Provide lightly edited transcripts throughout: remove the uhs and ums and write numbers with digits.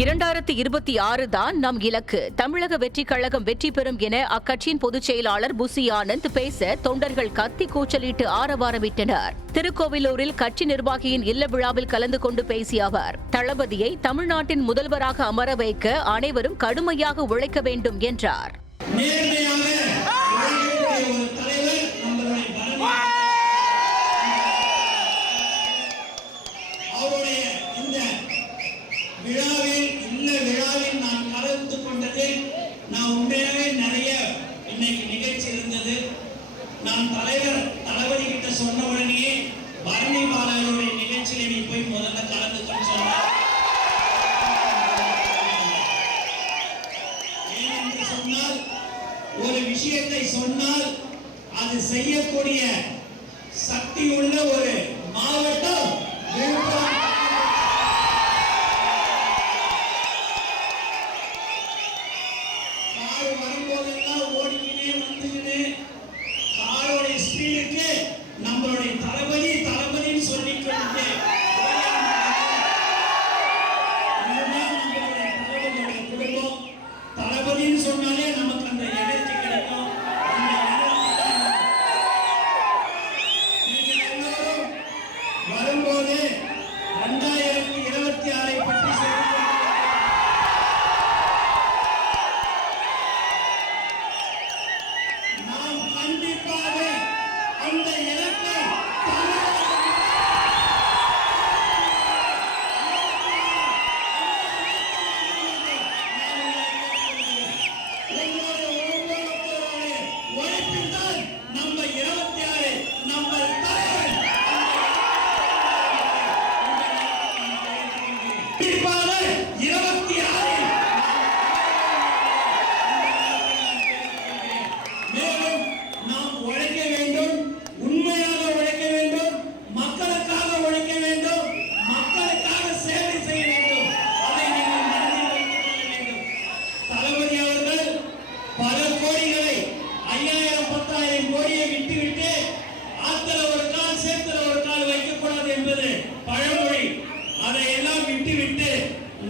2026 தான் நம் இலக்கு. தமிழக வெற்றி கழகம் வெற்றி பெறும் என அக்கட்சியின் பொதுச் செயலாளர் புசி ஆனந்த் பேச தொண்டர்கள் கத்தி கூச்சலிட்டு ஆரவாரமிட்டனர். திருக்கோவிலூரில் கட்சி நிர்வாகியின் இல்ல விழாவில் கலந்து கொண்டு பேசிய அவர், தளபதியை தமிழ்நாட்டின் முதல்வராக அமர வைக்க அனைவரும் கடுமையாக உழைக்க வேண்டும் என்றார். விழாவில் நான் கலந்து கொண்டதில் நான் உண்மையாகவே நிறைய இன்னைக்கு நிகழ்ச்சி இருந்தது. நான் தலைவர் தளபதி கிட்ட சொன்ன உடனே பரணி பாலாவுடைய நிகழ்ச்சியில நீ போய் முதல்ல கலந்துக்கன்னு சொன்னார். ஏனென்று சொன்னால் ஒரு விஷயத்தை சொன்னால் அது செய்யக்கூடிய சக்தி உள்ள ஒரு மாவட்டம் விழுப்புரம். வரும்போதெல்லாம் ஓடிக்கினே வந்துக்கினே காரோடைய ஸ்பீடுக்கு நம்மளுடைய தளபதின்னு சொல்லிக்கொண்டு நம்மளுடைய குடும்பம் தளபதின்னு சொன்னாலே நமக்கு அந்த எனர்ஜி கிடைக்கும். வரும்போது 2026 பற்றி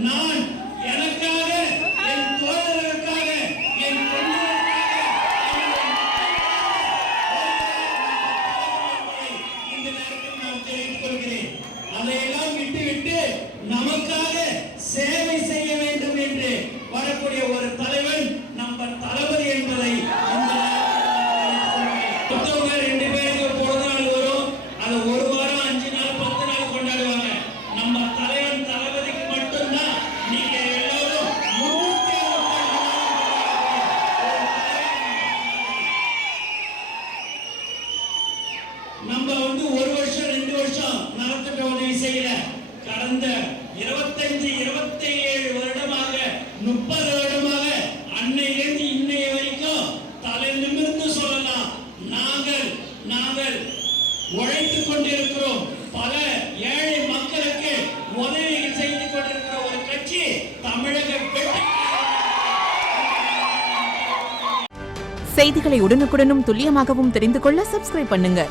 நான் எனக்காக என் தோழர்களுக்காக என் இந்த நேரத்தில் நான் தெரிவித்துக் கொள்கிறேன். அதையெல்லாம் விட்டுவிட்டு நமக்காக சேவை செய்ய வேண்டும் என்று வரக்கூடிய ஒரு தலைவன் நம்ம தளபதி என்பதை மற்றவங்க 2 பேருக்கு ஒரு பிறந்த நாள் வரும். அதை 1 வாரம் 5 நாள் 10 நாள் கொண்டாடுவாங்க. நம்ம தலைவன் தளபதிக்கு மட்டும்தான் நீங்க எல்லாரும் நம்ம 1 வருஷம் 2 வருஷம் நலத்திட்ட உதவி செய்யல. கடந்த 25-27 வருடமாக 30 வருடமாக அன்னையிலிருந்து இன்னைய வரைக்கும் தலை நிமிர்ந்து சொல்லலாம், நாங்கள் உழைத்துக் கொண்டிருக்கிறோம். பல ஏழை மக்களுக்கு உதவிகள் செய்து கொண்டிருக்கிற ஒரு கட்சி தமிழக வெற்றி. செய்திகளை உடனுக்குடனும் துல்லியமாகவும் தெரிந்து கொள்ள சப்ஸ்கிரைப் பண்ணுங்க.